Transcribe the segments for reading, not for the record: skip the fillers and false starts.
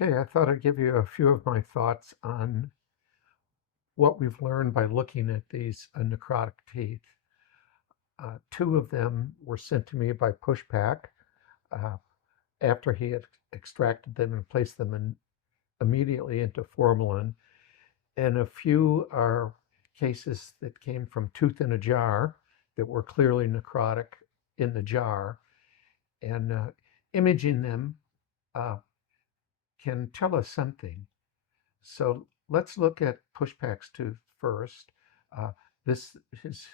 Okay, I thought I'd give you a few of my thoughts on what we've learned by looking at these necrotic teeth. Two of them were sent to me by Pushpack uh, after he had extracted them and placed them immediately into formalin. And a few are cases that came from tooth in a jar that were clearly necrotic in the jar. And imaging them uh, can tell us something. So let's look at Pushpack's tooth first. Uh, this is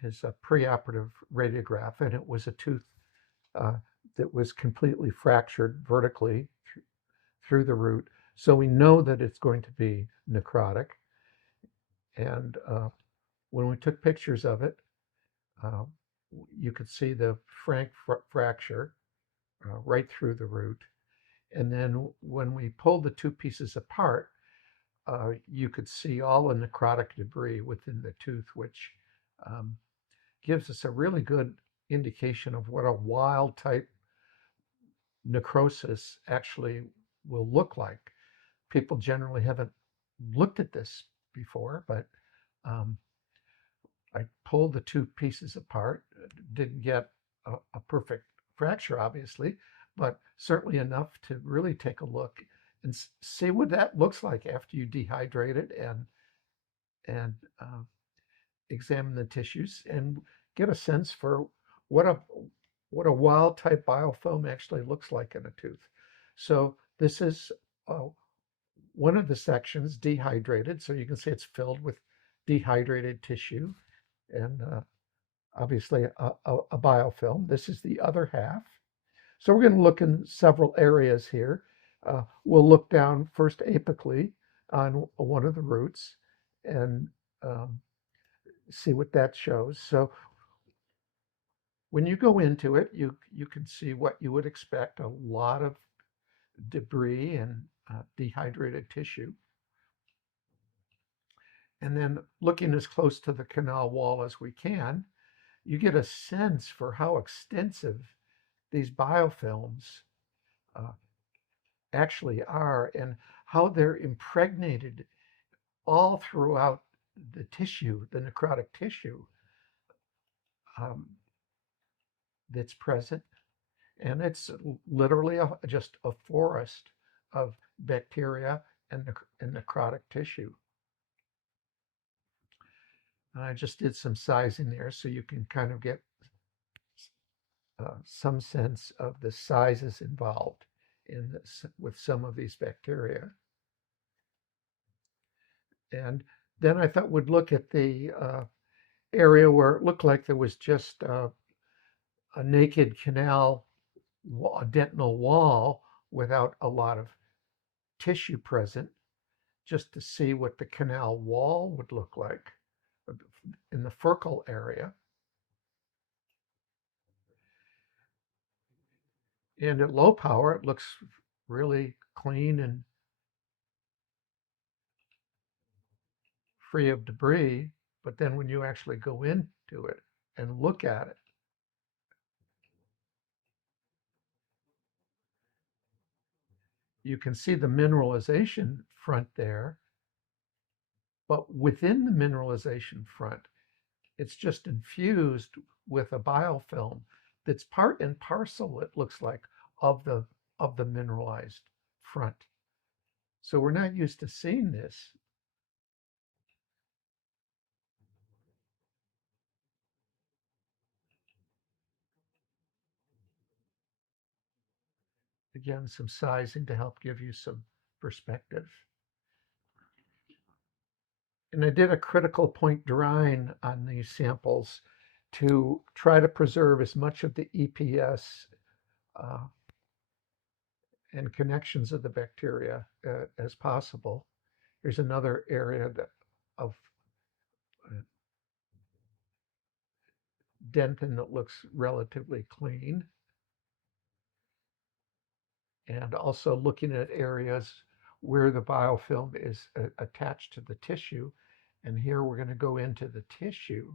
his preoperative radiograph, and it was a tooth uh, that was completely fractured vertically through the root. So we know that it's going to be necrotic. And when we took pictures of it, uh, you could see the frank fracture right through the root. And then when we pulled the two pieces apart, you could see all the necrotic debris within the tooth, which um, gives us a really good indication of what a wild type necrosis actually will look like. People generally haven't looked at this before, but um, I pulled the two pieces apart, didn't get a perfect fracture, obviously, but certainly enough to really take a look and see what that looks like after you dehydrate it and examine the tissues and get a sense for what a what a wild type biofilm actually looks like in a tooth. So this is one of the sections dehydrated, so you can see it's filled with dehydrated tissue and obviously a biofilm. This is the other half. So we're going to look in several areas here. We'll look down first apically on one of the roots and um, see what that shows. So when you go into it, you can see what you would expect, a lot of debris and dehydrated tissue. And then looking as close to the canal wall as we can, you get a sense for how extensive these biofilms uh, actually are and how they're impregnated all throughout the tissue, the necrotic tissue um, that's present. And it's literally just a forest of bacteria and necrotic tissue. And I just did some sizing there so you can kind of get some sense of the sizes involved in this with some of these bacteria. And then I thought we'd look at the area where it looked like there was just a naked canal, a dentinal wall without a lot of tissue present, just to see what the canal wall would look like in the furcal area. And at low power, it looks really clean and free of debris. But then when you actually go into it and look at it, you can see the mineralization front there. But within the mineralization front, it's just infused with a biofilm that's part and parcel, it looks like, of the mineralized front. So we're not used to seeing this. Again, some sizing to help give you some perspective. And I did a critical point drying on these samples to try to preserve as much of the EPS and connections of the bacteria as possible. Here's another area of dentin that looks relatively clean. And also looking at areas where the biofilm is attached to the tissue. And here we're going to go into the tissue.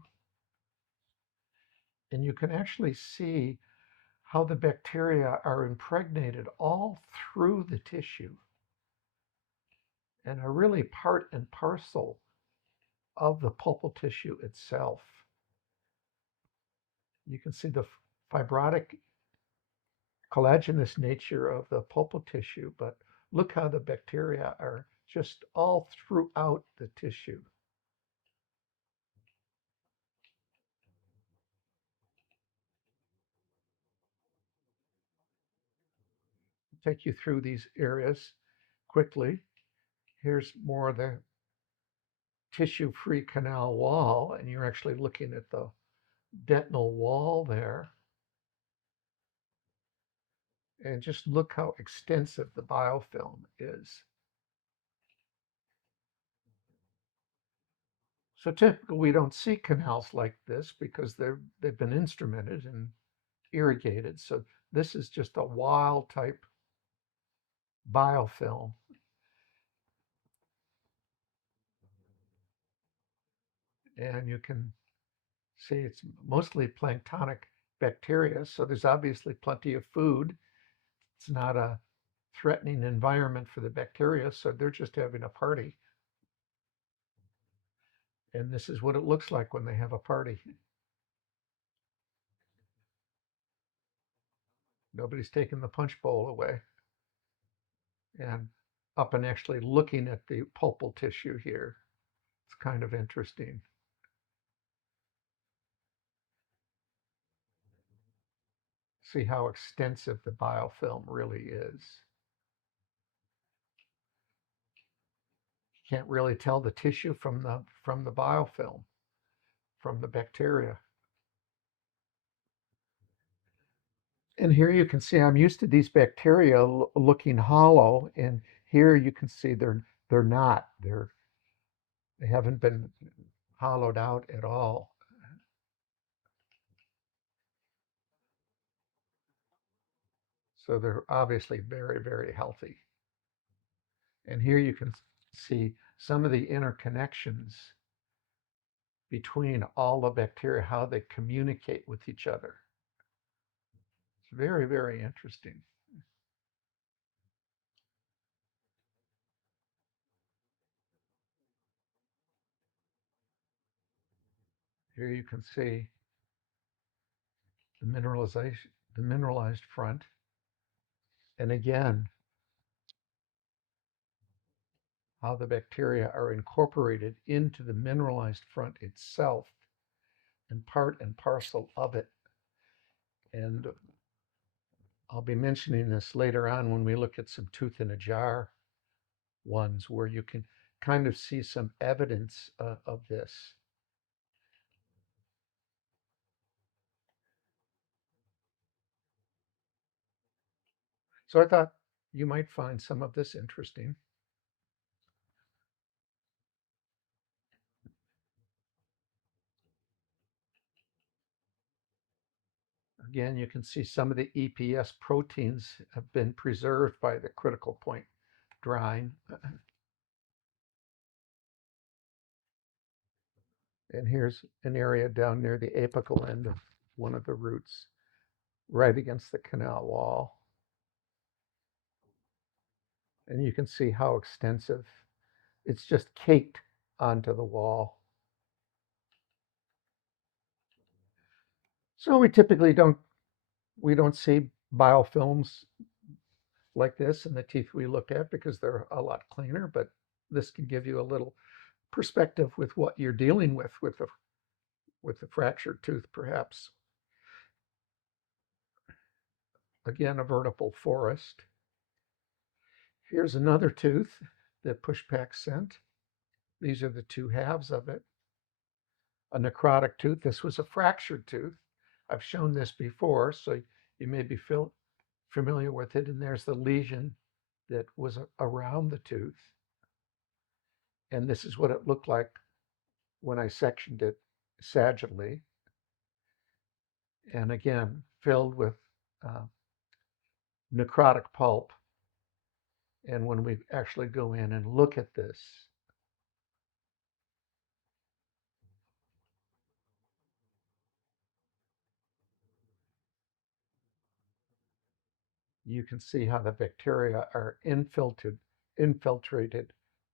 And you can actually see how the bacteria are impregnated all through the tissue and are really part and parcel of the pulpal tissue itself. You can see the fibrotic collagenous nature of the pulpal tissue, but look how the bacteria are just all throughout the tissue. Take you through these areas quickly. Here's more of the tissue-free canal wall, and you're actually looking at the dentinal wall there. And just look how extensive the biofilm is. So typically we don't see canals like this because they've been instrumented and irrigated. So this is just a wild type biofilm. And you can see it's mostly planktonic bacteria. So there's obviously plenty of food. It's not a threatening environment for the bacteria. So they're just having a party. And this is what it looks like when they have a party. Nobody's taking the punch bowl away. And up and actually looking at the pulpal tissue here. It's kind of interesting. See how extensive the biofilm really is. You can't really tell the tissue from the biofilm, from the bacteria. And here you can see I'm used to these bacteria looking hollow, and here you can see they're not. They haven't been hollowed out at all. So they're obviously very, very healthy. And here you can see some of the interconnections between all the bacteria, how they communicate with each other. It's very, very interesting. Here you can see the mineralization, the mineralized front. And again, how the bacteria are incorporated into the mineralized front itself and part and parcel of it. And I'll be mentioning this later on when we look at some tooth in a jar ones where you can kind of see some evidence of this. So I thought you might find some of this interesting. Again, you can see some of the EPS proteins have been preserved by the critical point drying. And here's an area down near the apical end of one of the roots, right against the canal wall. And you can see how extensive. It's just caked onto the wall. So we typically don't see biofilms like this in the teeth we look at because they're a lot cleaner, but this can give you a little perspective with what you're dealing with the fractured tooth, perhaps. Again, a vertebral forest. Here's another tooth that pushback sent. These are the two halves of it. A necrotic tooth. This was a fractured tooth. I've shown this before, so you may be familiar with it. And there's the lesion that was around the tooth. And this is what it looked like when I sectioned it sagittally. And again, filled with necrotic pulp. And when we actually go in and look at this, you can see how the bacteria are infiltrated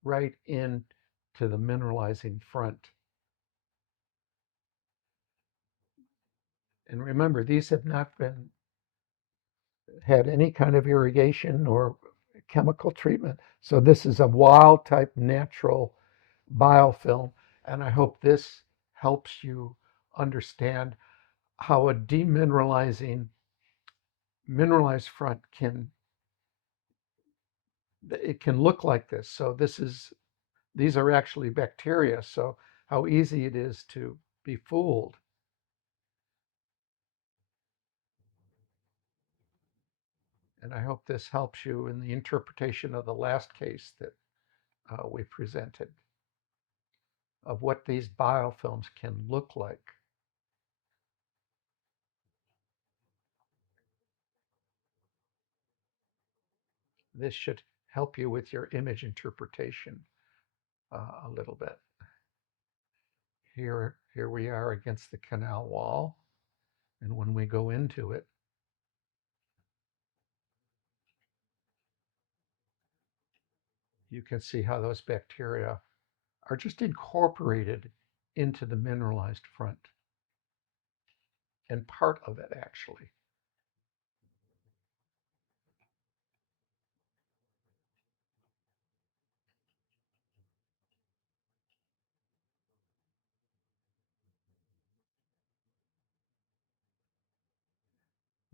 right into the mineralizing front. And remember, these have not been had any kind of irrigation or chemical treatment. So this is a wild type natural biofilm. And I hope this helps you understand how a demineralizing mineralized front it can look like this. So these are actually bacteria. So how easy it is to be fooled. And I hope this helps you in the interpretation of the last case that we presented of what these biofilms can look like. This should help you with your image interpretation a little bit. Here we are against the canal wall. And when we go into it, you can see how those bacteria are just incorporated into the mineralized front and part of it actually.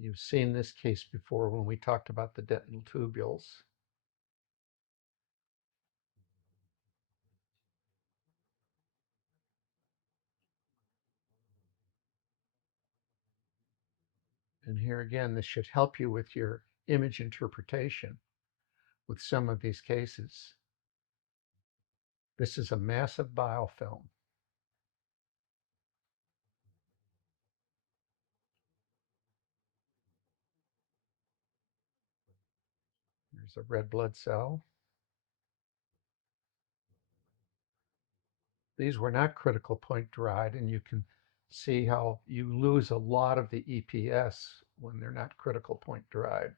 You've seen this case before when we talked about the dental tubules. And here again, this should help you with your image interpretation with some of these cases. This is a massive biofilm. There's a red blood cell. These were not critical point dried, and you can see how you lose a lot of the EPS when they're not critical point dried.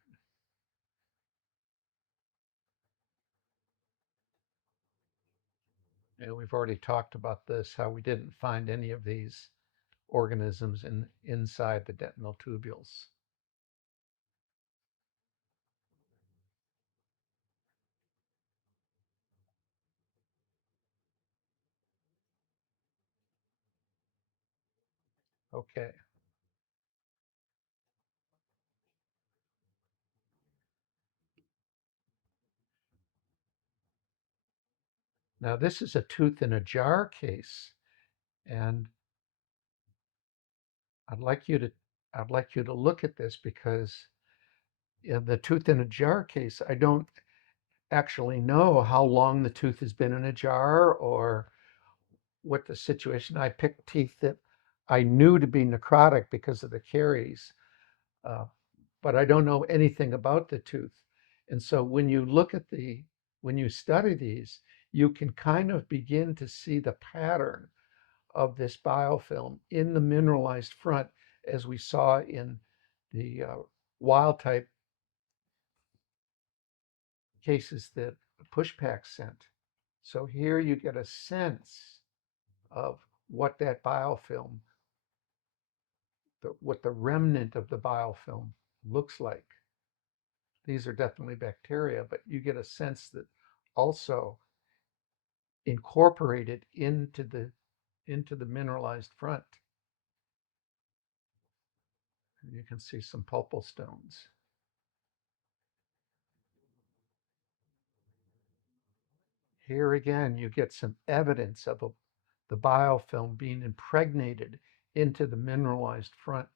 And we've already talked about this, how we didn't find any of these organisms inside the dentinal tubules. Okay. Now this is a tooth in a jar case, and I'd like you to I'd like you to look at this because in the tooth in a jar case, I don't actually know how long the tooth has been in a jar or what the situation. I picked teeth that I knew to be necrotic because of the caries, uh, but I don't know anything about the tooth. And so when you look at when you study these, you can kind of begin to see the pattern of this biofilm in the mineralized front, as we saw in the wild type cases that Pushpak sent. So here you get a sense of what that biofilm, what the remnant of the biofilm looks like. These are definitely bacteria, but you get a sense that also incorporated into the mineralized front. You can see some pulpal stones. Here again, you get some evidence of the biofilm being impregnated into the mineralized front.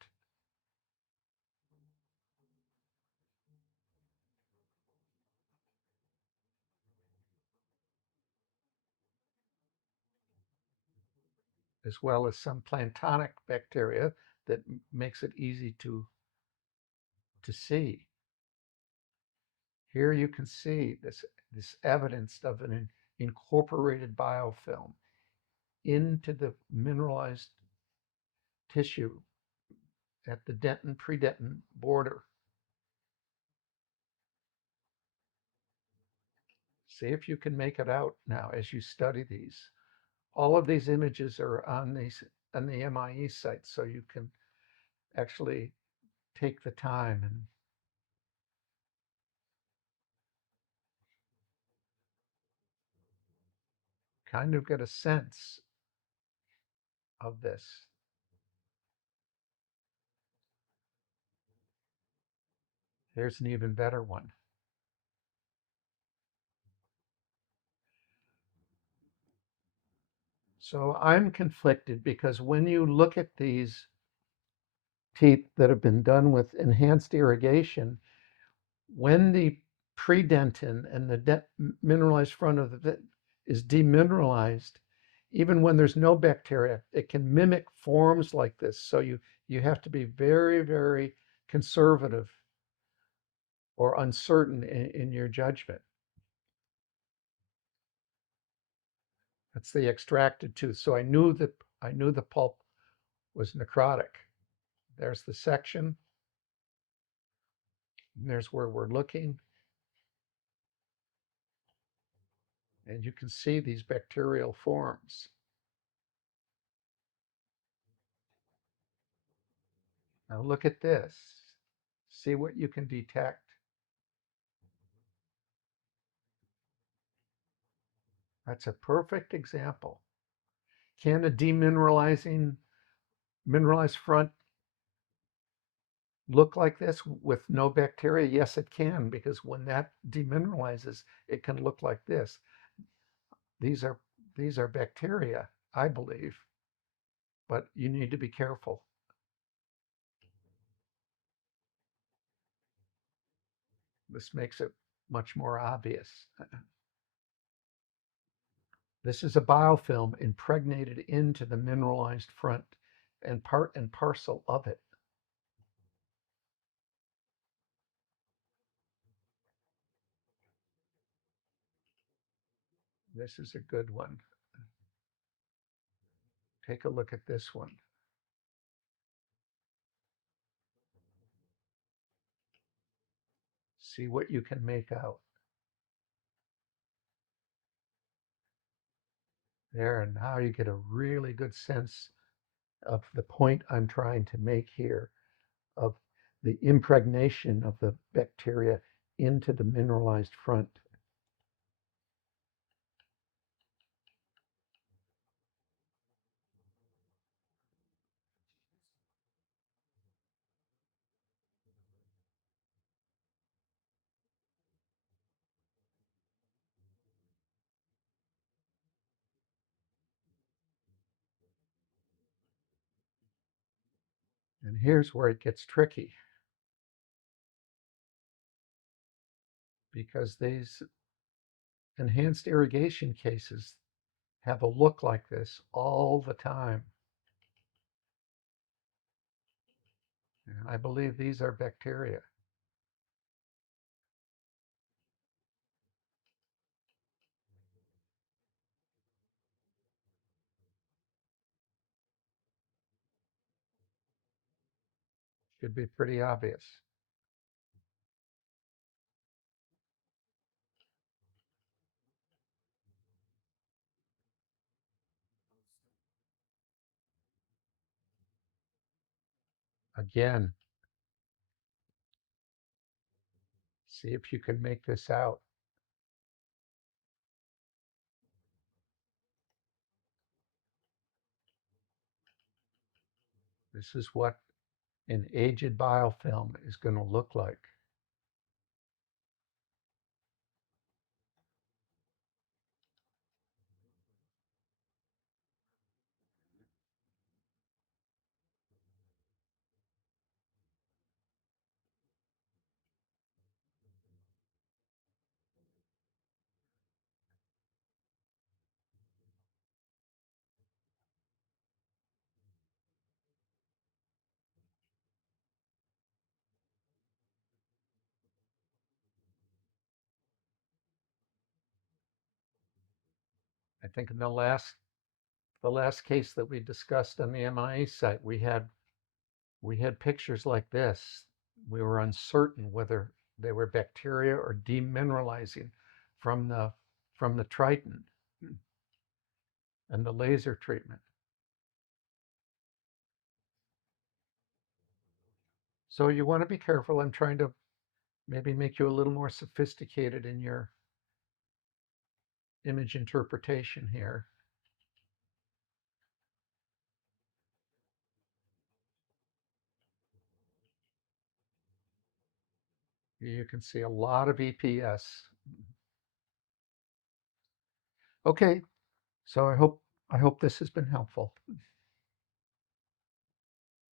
As well as some planktonic bacteria that makes it easy to see. Here you can see this evidence of an incorporated biofilm into the mineralized tissue at the dentin predentin border. See if you can make it out now as you study these. All of these images are on the MIE site, so you can actually take the time and kind of get a sense of this. Here's an even better one. So I'm conflicted because when you look at these teeth that have been done with enhanced irrigation, when the predentin and the mineralized front of the is demineralized, even when there's no bacteria, it can mimic forms like this. So you have to be very, very conservative or uncertain in your judgment. That's the extracted tooth. So I knew the pulp was necrotic. There's the section. And there's where we're looking. And you can see these bacterial forms. Now look at this. See what you can detect. That's a perfect example. Can a mineralized front look like this with no bacteria? Yes, it can, because when that demineralizes, it can look like this. These are bacteria, I believe, but you need to be careful. This makes it much more obvious. This is a biofilm impregnated into the mineralized front and part and parcel of it. This is a good one. Take a look at this one. See what you can make out. There, and now you get a really good sense of the point I'm trying to make here of the impregnation of the bacteria into the mineralized front. And here's where it gets tricky, because these enhanced irrigation cases have a look like this all the time. And I believe these are bacteria. Should be pretty obvious. Again, see if you can make this out. This is what an aged biofilm is going to look like. I think in the last case that we discussed on the MIA site, we had pictures like this. We were uncertain whether they were bacteria or demineralizing from the from the Triton and the laser treatment. So you want to be careful. I'm trying to maybe make you a little more sophisticated in your image interpretation here. You can see a lot of EPS. Okay, so I hope this has been helpful.